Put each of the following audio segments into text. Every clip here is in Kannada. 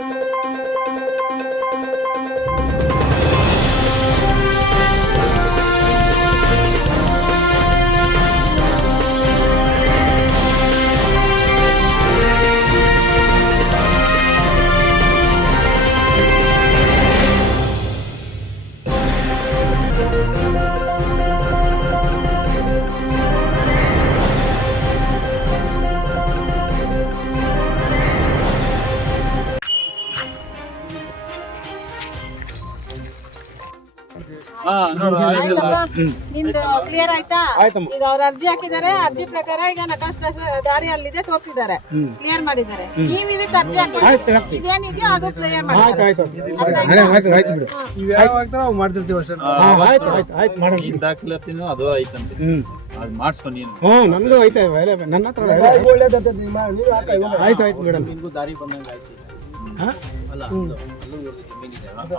ಹಾ ನೋಡು ನಿಂದು ಕ್ಲಿಯರ್ ಆಯ್ತಾ. ಈಗ ಅವ್ರ ಅರ್ಜಿ ಹಾಕಿದ್ದಾರೆ ಅರ್ಜಿ ಪ್ರಕಾರ ಈಗ ನಕಾಶ್ ದಾರಿ ಅಲ್ಲಿದೆ ತೋರಿಸಿದ್ದಾರೆ. ಕ್ಲಿಯರ್ ಮಾಡಿದ್ದಾರೆ. ನೀವ್ ಇದಕ್ಕೆ ಅರ್ಜಿ ಆಯ್ತು, ಹಾಕಿ ಇದೇನಿದೆಯೋ ಅದು ಕ್ಲಿಯರ್ ಆಯ್ತು ಮಾಡಿ ದಾಖಲಾತಿನೂ ಅದು ಐತಂತೆ ಅದು ಮಾಡಿಸ್ಕೊ ನೀನು. ಹ್ಞೂ ಐತೆ ನನ್ನ ಹತ್ರ. ಆಯ್ತು ಆಯ್ತು ಮೇಡಮ್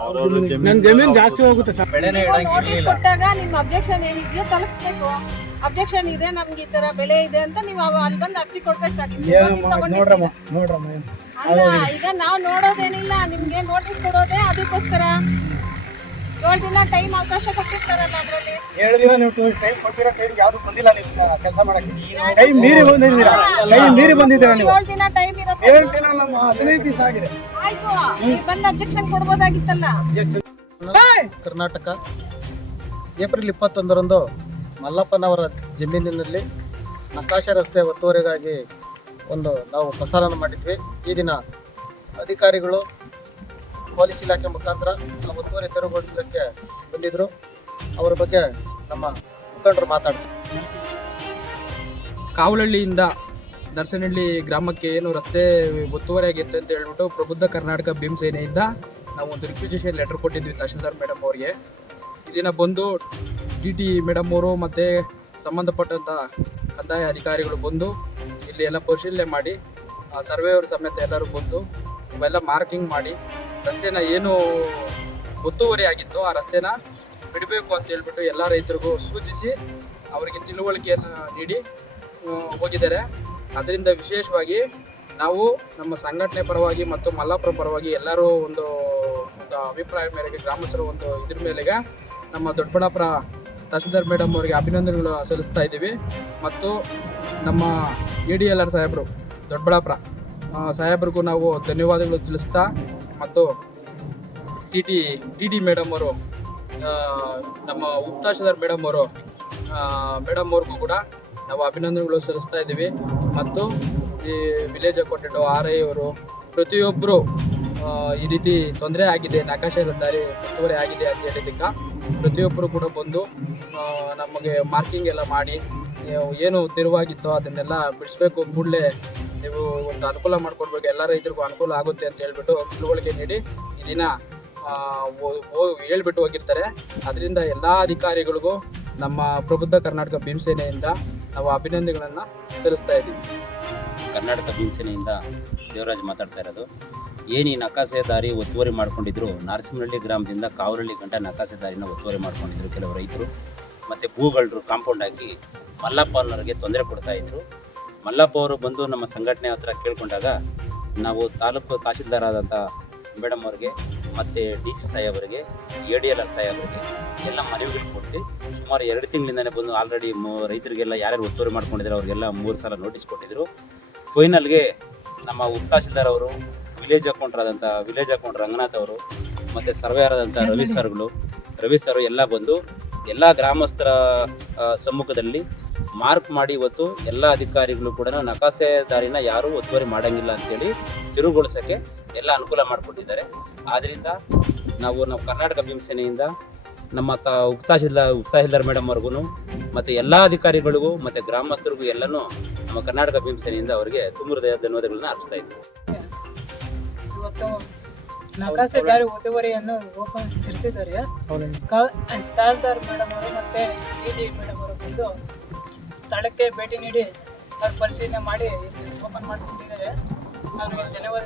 ಅವ್ರವ್ರ ಜಮೀನ್ ಜಾಸ್ತಿ ಹೋಗುತ್ತೆ ಸರ್. ನೋಟಿಸ್ ಕೊಟ್ಟಾಗ ನಿಮ್ ಅಬ್ಜೆಕ್ಷನ್ ಏನಿದೆಯೋ ತಲುಪಿಸ್ಬೇಕು. ಅಬ್ಜೆಕ್ಷನ್ ಇದೆ ನಮ್ಗೆ ಈ ತರ ಬೆಲೆ ಇದೆ ಅಂತ ನೀವು ಅಲ್ಲಿ ಬಂದು ಅರ್ಜಿ ಕೊಡ್ಬೇಕಾಗಿತ್ತು. ಈಗ ನಾವು ನೋಡೋದೇನಿಲ್ಲ ನಿಮ್ಗೆ ನೋಟಿಸ್ ಕೊಡೋದೇ ಅದಕ್ಕೋಸ್ಕರ. ಏಳು ದಿನ ಟೈಮ್ ಅವಕಾಶ ಕೊಟ್ಟಿರ್ತಾರಲ್ಲ ಅದರಲ್ಲಿ? ಏಳು ದಿನ ನೀವು ಟೈಮ್ ಕೊಟ್ಟಿರೋ ಟೈಮ್ ಯಾವುದು ಬಂದಿಲ್ಲ ನೀವು ಕೆಲಸ ಮಾಡಕ್ಕೆ. ಟೈಮ್ ಮೀರಿ ಬಂದಿದ್ದೀರಾ? ಟೈಮ್ ಮೀರಿ ಬಂದಿದ್ದೀರಾ ನೀವು? ಏಳು ದಿನ ಟೈಮ್ ಇರೋದು ಏಳು ದಿನ ನಮ್ಮ ಹದಿನೈದು ದಿವಸ ಆಗಿದೆ. ಆಯ್ತು ನೀವು ಬಂದು ಅಬ್ಜೆಕ್ಷನ್ ಕೊಡ್ಬೋದಾಗಿತ್ತಲ್ಲ? ಕರ್ನಾಟಕ ಏಪ್ರಿಲ್ ಇಪ್ಪತ್ತೊಂದರಂದು ಮಲ್ಲಪ್ಪನವರ ಜಮೀನಿನಲ್ಲಿ ನಕಾಶ ರಸ್ತೆ ಒತ್ತುವರಿಗಾಗಿ ಒಂದು ನಾವು ಪ್ರಸಾರನ ಮಾಡಿದ್ವಿ. ಈ ದಿನ ಅಧಿಕಾರಿಗಳು ಪೊಲೀಸ್ ಇಲಾಖೆ ಮುಖಾಂತರ ಒತ್ತುವರಿ ತೆರವುಗೊಳಿಸಲಿಕ್ಕೆ ಬಂದಿದ್ದರು ಅವರ ಬಗ್ಗೆ ನಮ್ಮ ಮುಖಂಡರು ಮಾತಾಡ್ತಾರೆ. ಕಾವಲಹಳ್ಳಿಯಿಂದ ದರ್ಶನಹಳ್ಳಿ ಗ್ರಾಮಕ್ಕೆ ಏನು ರಸ್ತೆ ಒತ್ತುವರಿ ಆಗಿತ್ತು ಅಂತ ಹೇಳ್ಬಿಟ್ಟು ಪ್ರಬುದ್ಧ ಕರ್ನಾಟಕ ಭೀಮಸೇನೆಯಿಂದ ನಾವು ಒಂದು ರಿಕ್ವಿಜೇಷನ್ ಲೆಟರ್ ಕೊಟ್ಟಿದ್ವಿ ತಹಶೀಲ್ದಾರ್ ಮೇಡಮ್ ಅವರಿಗೆ. ಇದನ್ನ ಬಂದು ಡಿ ಟಿ ಮೇಡಮ್ ಅವರು ಮತ್ತು ಸಂಬಂಧಪಟ್ಟಂಥ ಕಂದಾಯ ಅಧಿಕಾರಿಗಳು ಬಂದು ಇಲ್ಲಿ ಎಲ್ಲ ಪರಿಶೀಲನೆ ಮಾಡಿ ಸರ್ವೇಯವರು ಸಮೇತ ಎಲ್ಲರೂ ಬಂದು ಇವೆಲ್ಲ ಮಾರ್ಕಿಂಗ್ ಮಾಡಿ ರಸ್ತೆನ ಏನು ಒತ್ತುವರಿ ಆಗಿತ್ತು ಆ ರಸ್ತೆನ ಬಿಡಬೇಕು ಅಂತ ಹೇಳ್ಬಿಟ್ಟು ಎಲ್ಲ ರೈತರಿಗೂ ಸೂಚಿಸಿ ಅವರಿಗೆ ತಿಳುವಳಿಕೆಯನ್ನು ನೀಡಿ ಹೋಗಿದ್ದಾರೆ. ಅದರಿಂದ ವಿಶೇಷವಾಗಿ ನಾವು ನಮ್ಮ ಸಂಘಟನೆ ಪರವಾಗಿ ಮತ್ತು ಮಲ್ಲಾಪುರ ಪರವಾಗಿ ಎಲ್ಲರೂ ಒಂದು ಒಂದು ಅಭಿಪ್ರಾಯ ಮೇರೆಗೆ ಗ್ರಾಮಸ್ಥರು ಒಂದು ಇದ್ರ ಮೇಲೆಗೆ ನಮ್ಮ ದೊಡ್ಡಬಳ್ಳಾಪುರ ತಹಶೀಲ್ದಾರ್ ಮೇಡಮ್ ಅವರಿಗೆ ಅಭಿನಂದನೆಗಳು ಸಲ್ಲಿಸ್ತಾ ಇದ್ದೀವಿ. ಮತ್ತು ನಮ್ಮ ಎ ಡಿ ಎಲ್ ಆರ್ ಸಾಹೇಬರು ದೊಡ್ಡಬಳ್ಳಾಪುರ ಸಾಹೇಬ್ರಿಗೂ ನಾವು ಧನ್ಯವಾದಗಳು ತಿಳಿಸ್ತಾ ಮತ್ತು T T T D madam ಅವರು ನಮ್ಮ ಉಪ್ತಾಶದಾರ್ ಮೇಡಮ್ ಅವರು ಮೇಡಮ್ ಅವ್ರಿಗೂ ಕೂಡ ನಾವು ಅಭಿನಂದನೆಗಳು ಸಲ್ಲಿಸ್ತಾ ಇದ್ದೀವಿ. ಮತ್ತು ಈ ವಿಲೇಜ್ ಅಕೌಂಟೆಂಟು ಆರ್ ಐ ಅವರು ಪ್ರತಿಯೊಬ್ಬರು ಈ ರೀತಿ ತೊಂದರೆ ಆಗಿದೆ ನಕಾಶ ದಾರಿ ಒತ್ತುವರಿ ಆಗಿದೆ ಅಂತ ಹೇಳಿದ್ದಕ್ಕೆ ಪ್ರತಿಯೊಬ್ಬರು ಕೂಡ ಬಂದು ನಮಗೆ ಮಾರ್ಕಿಂಗ್ ಎಲ್ಲ ಮಾಡಿ, ಏನು ತೆರವಾಗಿತ್ತೋ ಅದನ್ನೆಲ್ಲ ಬಿಡಿಸ್ಬೇಕು, ಕೂಡಲೇ ನೀವು ಒಂದು ಅನುಕೂಲ ಮಾಡಿಕೊಡ್ಬೇಕು, ಎಲ್ಲ ರೈತರಿಗೂ ಅನುಕೂಲ ಆಗುತ್ತೆ ಅಂತ ಹೇಳ್ಬಿಟ್ಟು ತಿಳುವಳಿಕೆ ನೀಡಿ ಈ ದಿನ ಹೇಳ್ಬಿಟ್ಟು ಹೋಗಿರ್ತಾರೆ. ಅದರಿಂದ ಎಲ್ಲ ಅಧಿಕಾರಿಗಳಿಗೂ ನಮ್ಮ ಪ್ರಬುದ್ಧ ಕರ್ನಾಟಕ ಭೀಮಸೇನೆಯಿಂದ ನಾವು ಅಭಿನಂದನೆಗಳನ್ನು ಸಲ್ಲಿಸ್ತಾ ಇದ್ದೀವಿ. ಕರ್ನಾಟಕ ಭೀಮಸೇನೆಯಿಂದ ದೇವರಾಜ್ ಮಾತಾಡ್ತಾ ಇರೋದು. ಏನು ನಕಾಸೆ ದಾರಿ ಒತ್ತುವರಿ ಮಾಡ್ಕೊಂಡಿದ್ರು ನಾರಸಿಂಹಳ್ಳಿ ಗ್ರಾಮದಿಂದ ಕಾವರಳ್ಳಿ ಗಂಟ ನಕಾಸೆ ದಾರಿನ ಒತ್ತುವರಿ ಮಾಡ್ಕೊಂಡಿದ್ರು ಕೆಲವು ರೈತರು. ಮತ್ತು ಭೂಗಳರು ಕಾಂಪೌಂಡ್ ಹಾಕಿ ಮಲ್ಲಪ್ಪ ಅನ್ನೋರಿಗೆ ತೊಂದರೆ ಕೊಡ್ತಾ ಇದ್ರು. ಮಲ್ಲಪ್ಪ ಅವರು ಬಂದು ನಮ್ಮ ಸಂಘಟನೆ ಹತ್ರ ಕೇಳಿಕೊಂಡಾಗ ನಾವು ತಾಲೂಕು ತಹಶೀಲ್ದಾರ್ ಆದಂಥ ಮೇಡಮ್ ಅವ್ರಿಗೆ, ಮತ್ತು ಡಿ ಸಿ ಅವರಿಗೆ, ಎ ಡಿ ಎಲ್ ಆರ್ ಸಾಹೇಬರಿಗೆ ಎಲ್ಲ ಮನವಿಗಳು ಕೊಟ್ಟು ಸುಮಾರು ಎರಡು ತಿಂಗಳಿಂದಲೇ ಬಂದು ಆಲ್ರೆಡಿ ರೈತರಿಗೆಲ್ಲ ಯಾರ್ಯಾರು ಒತ್ತುವರಿ ಮಾಡ್ಕೊಂಡಿದ್ದಾರೆ ಅವರಿಗೆಲ್ಲ ಮೂರು ಸಲ ನೋಟಿಸ್ ಕೊಟ್ಟಿದ್ರು. ಫೈನಲ್ಗೆ ನಮ್ಮ ಉಪ ತಹಶೀಲ್ದಾರ್ ಅವರು ವಿಲೇಜ್ ಅಕೌಂಟರ್ ಆದಂಥ ವಿಲೇಜ್ ಅಕೌಂಟ್ ರಂಗನಾಥ್ ಅವರು, ಮತ್ತು ಸರ್ವೇಯರ್ ಆದಂಥ ರವಿ ಸರ್ಗಳು, ರವಿ ಸರ್ ಎಲ್ಲ ಬಂದು ಎಲ್ಲ ಗ್ರಾಮಸ್ಥರ ಸಮ್ಮುಖದಲ್ಲಿ ಮಾರ್ಕ್ ಮಾಡಿ ಇವತ್ತು ಎಲ್ಲ ಅಧಿಕಾರಿಗಳು ಕೂಡ ನಕಾಸೆ ದಾರಿನ ಯಾರೂ ಒತ್ತುವರಿ ಮಾಡಂಗಿಲ್ಲ ಅಂತೇಳಿ ತಿರುಗೊಳಿಸೋಕ್ಕೆ ಎಲ್ಲ ಅನುಕೂಲ ಮಾಡಿಕೊಟ್ಟಿದ್ದಾರೆ. ಆದ್ದರಿಂದ ನಾವು ನಾವು ಕರ್ನಾಟಕ ಭೀಮಸೇನೆಯಿಂದ ನಮ್ಮ ತ ಉಪ ತಹಶೀಲ್ದಾರ್ ಉಪ ತಹಶೀಲ್ದಾರ್ ಮೇಡಮ್ ಅವ್ರಿಗೂ ಮತ್ತು ಎಲ್ಲ ಅಧಿಕಾರಿಗಳಿಗೂ ಮತ್ತು ಗ್ರಾಮಸ್ಥರಿಗೂ ಎಲ್ಲನೂ ನಮ್ಮ ಕರ್ನಾಟಕ ಭೀಮಸೇನೆಯಿಂದ ಅವರಿಗೆ ತುಂಬ ಹೃದಯ ಧನ್ಯವಾದಗಳನ್ನ ಅರ್ಪಿಸ್ತಾ ಇದ್ದೀವಿ ಇವತ್ತು ನಕಾಸೆ ದಾರಿ ಒತ್ತುವರಿಯನ್ನು ಓಪನ್ ತಿಳಿಸಿದ್ದಾರೆ ಮೇಡಮ್ ಅವರು ಮತ್ತೆ ಡಿ ಡಿ ಮೇಡಮ್ ಅವರು ಬಂದು ಸ್ಥಳಕ್ಕೆ ಭೇಟಿ ನೀಡಿ ಅವ್ರು ಪರಿಶೀಲನೆ ಮಾಡಿ ಓಪನ್ ಮಾಡಿಕೊಟ್ಟಿದ್ದಾರೆ. ಅವರಿಗೆ ಧನ್ಯವಾದ